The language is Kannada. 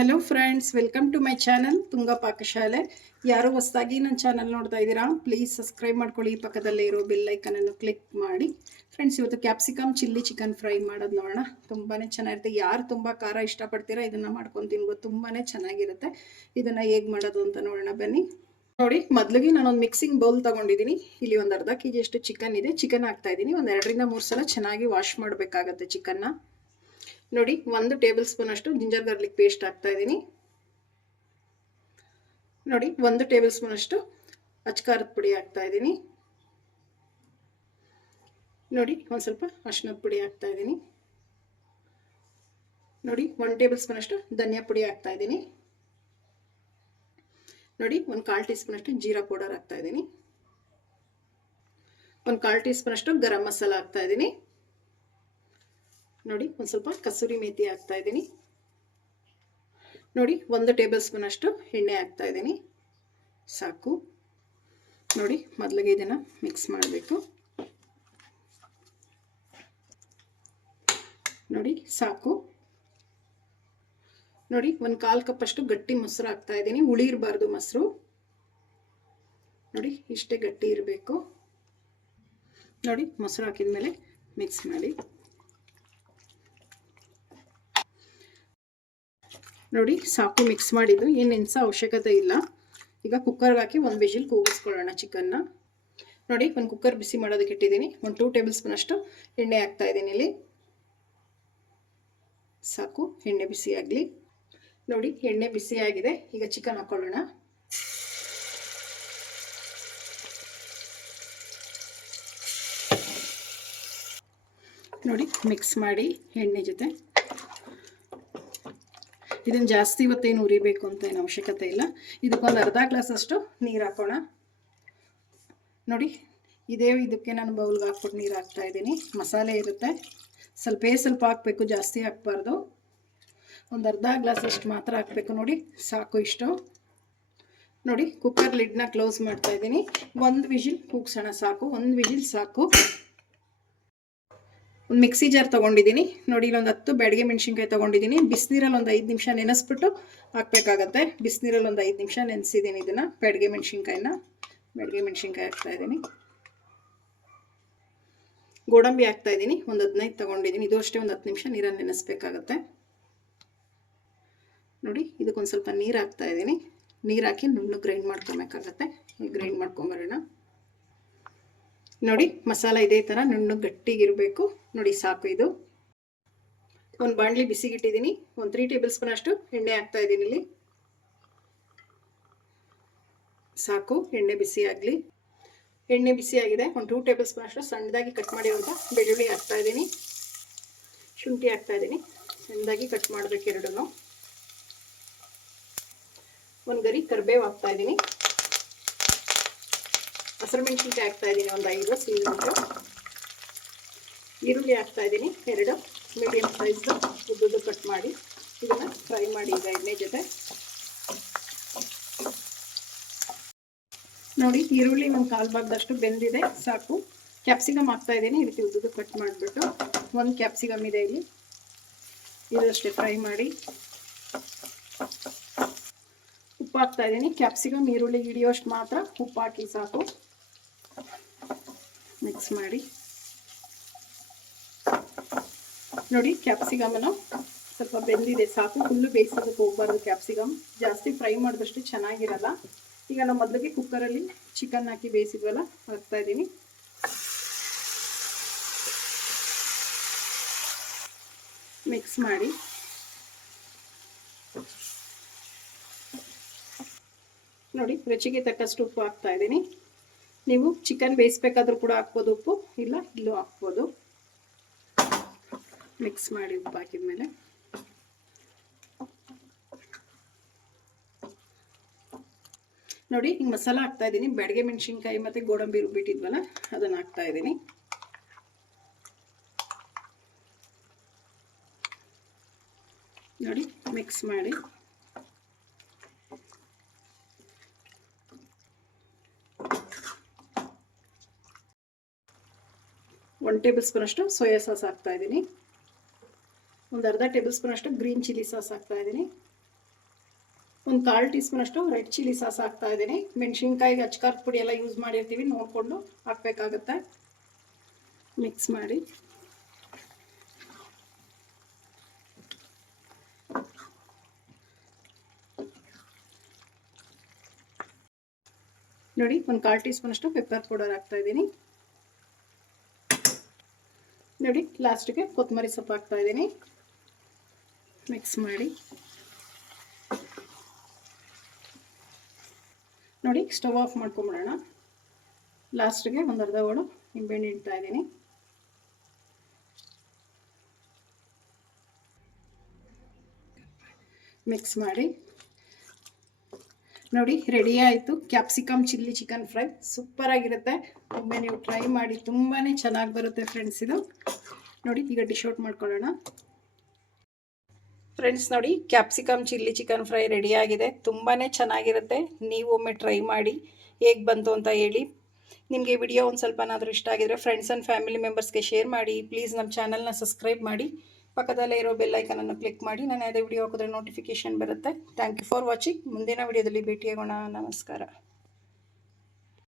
Hello friends, welcome to my channel Tunga Pakashale. ಯಾರು ಹೊಸದಾಗಿ ನನ್ನ ಚಾನಲ್ ನೋಡ್ತಾ ಇದ್ದೀರಾ, ಪ್ಲೀಸ್ ಸಬ್ಸ್ಕ್ರೈಬ್ ಮಾಡ್ಕೊಳ್ಳಿ. ಪಕ್ಕದಲ್ಲೇ ಇರೋ ಬೆಲ್ ಐಕನನ್ನು ಕ್ಲಿಕ್ ಮಾಡಿ. ಫ್ರೆಂಡ್ಸ್, ಇವತ್ತು ಕ್ಯಾಪ್ಸಿಕಮ್ ಚಿಲ್ಲಿ ಚಿಕನ್ ಫ್ರೈ ಮಾಡೋದು ನೋಡೋಣ. ತುಂಬಾ ಚೆನ್ನಾಗಿರುತ್ತೆ. ಯಾರು ತುಂಬ ಖಾರ ಇಷ್ಟಪಡ್ತೀರಾ ಇದನ್ನು ಮಾಡ್ಕೊಂಡು ತಿನ್ಬೋದು, ತುಂಬಾ ಚೆನ್ನಾಗಿರುತ್ತೆ. ಇದನ್ನು ಹೇಗೆ ಮಾಡೋದು ಅಂತ ನೋಡೋಣ ಬನ್ನಿ. ನೋಡಿ, ಮೊದಲಿಗೆ ನಾನೊಂದು ಮಿಕ್ಸಿಂಗ್ ಬೌಲ್ ತೊಗೊಂಡಿದ್ದೀನಿ. ಇಲ್ಲಿ ಒಂದು ಅರ್ಧ ಕೆ ಜಿಯಷ್ಟು ಚಿಕನ್ ಇದೆ. ಚಿಕನ್ ಹಾಕ್ತಾ ಇದ್ದೀನಿ. ಒಂದು 2-3 ಸಲ ಚೆನ್ನಾಗಿ ವಾಶ್ ಮಾಡಬೇಕಾಗತ್ತೆ ಚಿಕನ್ನ. ನೋಡಿ, 1 ಟೇಬಲ್ ಸ್ಪೂನ್ ಅಷ್ಟು ಜಿಂಜರ್ ಗಾರ್ಲಿಕ್ ಪೇಸ್ಟ್ ಹಾಕ್ತಾ ಇದ್ದೀನಿ. ನೋಡಿ, 1 ಟೇಬಲ್ ಸ್ಪೂನ್ ಅಷ್ಟು ಅಚ್ಕಾರದ ಪುಡಿ ಹಾಕ್ತಾ ಇದ್ದೀನಿ. ನೋಡಿ, ಒಂದು ಸ್ವಲ್ಪ ಅರಿಶಿನದ ಪುಡಿ ಹಾಕ್ತಾ ಇದ್ದೀನಿ. ನೋಡಿ, 1 ಟೇಬಲ್ ಸ್ಪೂನ್ ಅಷ್ಟು ಧನಿಯಾ ಪುಡಿ ಹಾಕ್ತಾ ಇದ್ದೀನಿ. ನೋಡಿ, 1/4 ಟೀ ಸ್ಪೂನ್ ಅಷ್ಟು ಜೀರಾ ಪೌಡರ್ ಹಾಕ್ತಾ ಇದ್ದೀನಿ. 1/4 ಟೀ ಸ್ಪೂನ್ ಅಷ್ಟು ಗರಂ ಮಸಾಲ ಹಾಕ್ತಾ ಇದ್ದೀನಿ. ನೋಡಿ, ಒಂದು ಸ್ವಲ್ಪ ಕಸೂರಿ ಮೇಥಿ ಹಾಕ್ತಾ ಇದ್ದೀನಿ. ನೋಡಿ, 1 ಟೇಬಲ್ ಸ್ಪೂನ್ ಅಷ್ಟು ಎಣ್ಣೆ ಹಾಕ್ತಾ ಇದ್ದೀನಿ. ಸಾಕು. ನೋಡಿ, ಮೊದಲಿಗೆ ಇದನ್ನು ಮಿಕ್ಸ್ ಮಾಡಬೇಕು. ನೋಡಿ, ಸಾಕು. ನೋಡಿ, 1/4 ಕಪ್ ಅಷ್ಟು ಗಟ್ಟಿ ಮೊಸರು ಹಾಕ್ತಾ ಇದ್ದೀನಿ. ಹುಳಿ ಇರಬಾರ್ದು ಮೊಸರು. ನೋಡಿ, ಇಷ್ಟೇ ಗಟ್ಟಿ ಇರಬೇಕು. ನೋಡಿ, ಮೊಸರು ಹಾಕಿದ ಮೇಲೆ ಮಿಕ್ಸ್ ಮಾಡಿ. ನೋಡಿ, ಸಾಕು ಮಿಕ್ಸ್ ಮಾಡಿದ್ದು. ಏನು ನೆನೆಸೋ ಅವಶ್ಯಕತೆ ಇಲ್ಲ. ಈಗ ಕುಕ್ಕರ್ಗೆ ಹಾಕಿ 1 ವಿಜಿಲ್ ಕೂಗಿಸ್ಕೊಳ್ಳೋಣ ಚಿಕನ್ನ. ನೋಡಿ, ಒಂದು ಕುಕ್ಕರ್ ಬಿಸಿ ಮಾಡೋದಕ್ಕೆ ಇಟ್ಟಿದ್ದೀನಿ. 2 ಟೇಬಲ್ ಸ್ಪೂನ್ ಅಷ್ಟು ಎಣ್ಣೆ ಹಾಕ್ತಾ ಇದ್ದೀನಿ ಇಲ್ಲಿ. ಸಾಕು, ಎಣ್ಣೆ ಬಿಸಿ ಆಗಲಿ. ನೋಡಿ, ಎಣ್ಣೆ ಬಿಸಿ ಆಗಿದೆ. ಈಗ ಚಿಕನ್ ಹಾಕೊಳ್ಳೋಣ. ನೋಡಿ, ಮಿಕ್ಸ್ ಮಾಡಿ ಎಣ್ಣೆ ಜೊತೆ. ಇದನ್ನು ಜಾಸ್ತಿ ಇವತ್ತೇನು ಉರಿಬೇಕು ಅಂತ ಏನು ಅವಶ್ಯಕತೆ ಇಲ್ಲ. ಇದಕ್ಕೊಂದು ಅರ್ಧ ಗ್ಲಾಸ್ ಅಷ್ಟು ನೀರು ಹಾಕೋಣ. ನೋಡಿ, ಇದಕ್ಕೆ ನಾನು ಬೌಲ್ಗೆ ಹಾಕ್ಬಿಟ್ಟು ನೀರು ಹಾಕ್ತಾ ಇದ್ದೀನಿ. ಮಸಾಲೆ ಇರುತ್ತೆ, ಸ್ವಲ್ಪ ಹಾಕಬೇಕು, ಜಾಸ್ತಿ ಹಾಕಬಾರ್ದು. ಒಂದು ಅರ್ಧ ಗ್ಲಾಸ್ ಅಷ್ಟು ಮಾತ್ರ ಹಾಕಬೇಕು. ನೋಡಿ, ಸಾಕು ಇಷ್ಟು. ನೋಡಿ, ಕುಕ್ಕರ್ ಲಿಡ್ನ ಕ್ಲೋಸ್ ಮಾಡ್ತಾ ಇದ್ದೀನಿ. 1 ವಿಜಿಲ್ ಕೂಗ್ಸೋಣ. ಸಾಕು, 1 ವಿಜಿಲ್ ಸಾಕು. ಒಂದು ಮಿಕ್ಸಿ ಜಾರ್ ತೊಗೊಂಡಿದ್ದೀನಿ. ನೋಡಿ, ಇಲ್ಲೊಂದು 10 ಬ್ಯಾಡಗೆ ಮೆಣಸಿನ್ಕಾಯಿ ತೊಗೊಂಡಿದ್ದೀನಿ. ಬಿಸಿನೀರಲ್ಲಿ ಒಂದು 5 ನಿಮಿಷ ನೆನೆಸ್ಬಿಟ್ಟು ಹಾಕಬೇಕಾಗತ್ತೆ. ಬಿಸಿನೀರಲ್ಲಿ ಒಂದು 5 ನಿಮಿಷ ನೆನೆಸಿದ್ದೀನಿ ಇದನ್ನು. ಬ್ಯಾಡಗೆ ಮೆಣಸಿನ್ಕಾಯಿ ಹಾಕ್ತಾ ಇದ್ದೀನಿ. ಗೋಡಂಬಿ ಹಾಕ್ತಾ ಇದ್ದೀನಿ. ಒಂದು 15 ತೊಗೊಂಡಿದ್ದೀನಿ. ಇದು ಅಷ್ಟೇ ಒಂದು 10 ನಿಮಿಷ ನೀರಲ್ಲಿ ನೆನೆಸ್ಬೇಕಾಗತ್ತೆ. ನೋಡಿ, ಇದಕ್ಕೊಂದು ಸ್ವಲ್ಪ ನೀರು ಹಾಕ್ತಾ ಇದ್ದೀನಿ. ನೀರು ಹಾಕಿ ನುಣ್ಣು ಗ್ರೈಂಡ್ ಮಾಡ್ಕೊಬೇಕಾಗತ್ತೆ. ಗ್ರೈಂಡ್ ಮಾಡ್ಕೊಂಬರೋಣ. ನೋಡಿ, ಮಸಾಲ ಇದೇ ಥರ ನುಣ್ಣು ಗಟ್ಟಿಗಿರಬೇಕು. ನೋಡಿ, ಸಾಕು. ಇದು ಒಂದು ಬಾಣಲಿ ಬಿಸಿಗಿಟ್ಟಿದ್ದೀನಿ. ಒಂದು 3 ಟೇಬಲ್ ಸ್ಪೂನ್ ಅಷ್ಟು ಎಣ್ಣೆ ಹಾಕ್ತಾ ಇದ್ದೀನಿ ಇಲ್ಲಿ. ಸಾಕು, ಎಣ್ಣೆ ಬಿಸಿ ಆಗಲಿ. ಎಣ್ಣೆ ಬಿಸಿ ಆಗಿದೆ. ಒಂದು 2 ಟೇಬಲ್ ಸ್ಪೂನ್ ಅಷ್ಟು ಸಣ್ಣದಾಗಿ ಕಟ್ ಮಾಡಿರುವಂಥ ಬೆಳ್ಳುಳ್ಳಿ ಹಾಕ್ತಾ ಇದ್ದೀನಿ. ಶುಂಠಿ ಹಾಕ್ತಾ ಇದ್ದೀನಿ. ಸಣ್ಣದಾಗಿ ಕಟ್ ಮಾಡಬೇಕು ಎರಡೂ. ಒಂದು ಗರಿ ಕರಿಬೇವು ಹಾಕ್ತಾ ಇದ್ದೀನಿ. ಹಸಿರು ಮೆಣಸಿನ್ಕಾಯಿ ಹಾಕ್ತಾ ಇದ್ದೀನಿ. ಒಂದು 5 ಸೀಮೆಂಟು. ಈರುಳ್ಳಿ ಹಾಕ್ತಾ ಇದ್ದೀನಿ. 2 ಮೀಡಿಯಮ್ ಸೈಜ್ದು ಉದ್ದುದ್ದು ಕಟ್ ಮಾಡಿ. ಇದನ್ನು ಫ್ರೈ ಮಾಡಿ ಈಗ ಎಣ್ಣೆ ಜೊತೆ. ನೋಡಿ, ಈರುಳ್ಳಿ ಒಂದು 1/4 ಭಾಗದಷ್ಟು ಬೆಂದಿದೆ. ಸಾಕು. ಕ್ಯಾಪ್ಸಿಕಮ್ ಹಾಕ್ತಾ ಇದ್ದೀನಿ. ಈ ರೀತಿ ಉದ್ದುದ್ದು ಕಟ್ ಮಾಡಿಬಿಟ್ಟು. 1 ಕ್ಯಾಪ್ಸಿಕಮ್ ಇದೆ ಇಲ್ಲಿ. ಇದಷ್ಟೇ ಫ್ರೈ ಮಾಡಿ. ಉಪ್ಪು ಹಾಕ್ತಾ ಇದ್ದೀನಿ. ಕ್ಯಾಪ್ಸಿಕಮ್ ಈರುಳ್ಳಿ ಹಿಡಿಯೋಷ್ಟು ಮಾತ್ರ ಉಪ್ಪು ಹಾಕಿ ಸಾಕು. ಮಿಕ್ಸ್ ಮಾಡಿ. ನೋಡಿ, ಕ್ಯಾಪ್ಸಿಕಮನ್ನು ಸ್ವಲ್ಪ ಬೆಂದಿದೆ. ಸಾಕು. ಫುಲ್ಲು ಬೇಯಿಸೋದಕ್ಕೆ ಹೋಗಬಾರ್ದು. ಕ್ಯಾಪ್ಸಿಕಮ್ ಜಾಸ್ತಿ ಫ್ರೈ ಮಾಡಿದಷ್ಟು ಚೆನ್ನಾಗಿರಲ್ಲ. ಈಗ ನಾವು ಮೊದಲಿಗೆ ಕುಕ್ಕರಲ್ಲಿ ಚಿಕನ್ ಹಾಕಿ ಬೇಯಿಸಿದ್ವಲ್ಲ, ಹಾಕ್ತಾ ಇದ್ದೀನಿ. ಮಿಕ್ಸ್ ಮಾಡಿ. ನೋಡಿ, ರುಚಿಗೆ ತಕ್ಕಷ್ಟು ಉಪ್ಪು ಹಾಕ್ತಾ ಇದ್ದೀನಿ. ನೀವು ಚಿಕನ್ ಬೇಯಿಸ್ಬೇಕಾದ್ರೂ ಕೂಡ ಹಾಕ್ಬೋದು ಉಪ್ಪು, ಇಲ್ಲ ಇಲ್ಲೂ ಹಾಕ್ಬೋದು. ಮಿಕ್ಸ್ ಮಾಡಿ ಉಪ್ಪು ಹಾಕಿದ ಮೇಲೆ ನೋಡಿ, ಈಗ ಮಸಾಲ ಹಾಕ್ತಾ ಇದ್ದೀನಿ. ಬ್ಯಾಡಗೆ ಮೆಣಸಿನ್ಕಾಯಿ ಮತ್ತು ಗೋಡಂಬಿ ರುಬ್ಬಿಟ್ಟಿದ್ವಲ್ಲ, ಅದನ್ನು ಹಾಕ್ತಾ ಇದ್ದೀನಿ. ನೋಡಿ, ಮಿಕ್ಸ್ ಮಾಡಿ. ಒಂದು ಟೇಬಲ್ ಸ್ಪೂನ್ ಅಷ್ಟು ಸೋಯಾ ಸಾಸ್ ಹಾಕ್ತಾ ಇದ್ದೀನಿ. ಒಂದು ಅರ್ಧ ಟೇಬಲ್ ಸ್ಪೂನ್ ಅಷ್ಟು ಗ್ರೀನ್ ಚಿಲ್ಲಿ ಸಾಸ್ ಹಾಕ್ತಾ ಇದ್ದೀನಿ. ಒಂದು 1/4 ಟೀ ಸ್ಪೂನಷ್ಟು ರೆಡ್ ಚಿಲ್ಲಿ ಸಾಸ್ ಹಾಕ್ತಾಯಿದ್ದೀನಿ. ಮೆಣಸಿನ್ಕಾಯಿಗೆ ಅಚ್ಕಾರದ ಪುಡಿ ಎಲ್ಲ ಯೂಸ್ ಮಾಡಿರ್ತೀವಿ, ನೋಡಿಕೊಂಡು ಹಾಕಬೇಕಾಗುತ್ತೆ. ಮಿಕ್ಸ್ ಮಾಡಿ ನೋಡಿ, ಒಂದು 1/4 ಟೀ ಸ್ಪೂನಷ್ಟು ಪೆಪ್ಪರ್ ಪೌಡರ್ ಹಾಕ್ತಾಯಿದ್ದೀನಿ. ನೋಡಿ, ಲಾಸ್ಟಿಗೆ ಕೊತ್ತಂಬರಿ ಸೊಪ್ಪು ಹಾಕ್ತಾಯಿದ್ದೀನಿ. ಮಿಕ್ಸ್ ಮಾಡಿ ನೋಡಿ, ಸ್ಟವ್ ಆಫ್ ಮಾಡ್ಕೊಂಬಿಡೋಣ. ಲಾಸ್ಟಿಗೆ ಒಂದು ಅರ್ಧ ಹೋಳು ನಿಂಬೆಹಣ್ಣು ಇಡ್ತಾ ಇದ್ದೀನಿ. ಮಿಕ್ಸ್ ಮಾಡಿ ನೋಡಿ, ರೆಡಿ ಆಯಿತು ಕ್ಯಾಪ್ಸಿಕಮ್ ಚಿಲ್ಲಿ ಚಿಕನ್ ಫ್ರೈ. ಸೂಪರಾಗಿರುತ್ತೆ. ಒಮ್ಮೆ ನೀವು ಟ್ರೈ ಮಾಡಿ, ತುಂಬಾ ಚೆನ್ನಾಗಿ ಬರುತ್ತೆ ಫ್ರೆಂಡ್ಸ್. ಇದು ನೋಡಿ, ಈಗ ಡಿಶ್ ಔಟ್ ಮಾಡ್ಕೊಳ್ಳೋಣ. ಫ್ರೆಂಡ್ಸ್ ನೋಡಿ, ಕ್ಯಾಪ್ಸಿಕಮ್ ಚಿಲ್ಲಿ ಚಿಕನ್ ಫ್ರೈ ರೆಡಿಯಾಗಿದೆ. ತುಂಬಾ ಚೆನ್ನಾಗಿರುತ್ತೆ. ನೀವು ಒಮ್ಮೆ ಟ್ರೈ ಮಾಡಿ ಹೇಗೆ ಬಂತು ಅಂತ ಹೇಳಿ. ನಿಮಗೆ ವಿಡಿಯೋ ಒಂದು ಸ್ವಲ್ಪನಾದರೂ ಇಷ್ಟ ಆಗಿದ್ರೆ ಫ್ರೆಂಡ್ಸ್ ಆ್ಯಂಡ್ ಫ್ಯಾಮಿಲಿ ಮೆಂಬರ್ಸ್ಗೆ ಶೇರ್ ಮಾಡಿ. ಪ್ಲೀಸ್ ನಮ್ಮ ಚಾನಲ್ನ ಸಬ್ಸ್ಕ್ರೈಬ್ ಮಾಡಿ, ಪಕ್ಕದಲ್ಲೇ ಇರೋ ಬೆಲ್ ಐಕನನ್ನು ಕ್ಲಿಕ್ ಮಾಡಿ. ನಾನು ಯಾವುದೇ ವಿಡಿಯೋ ಹಾಕಿದ್ರೆ ನೋಟಿಫಿಕೇಷನ್ ಬರುತ್ತೆ. Thank you for watching. ಮುಂದಿನ ವಿಡಿಯೋದಲ್ಲಿ ಭೇಟಿಯಾಗೋಣ. ನಮಸ್ಕಾರ.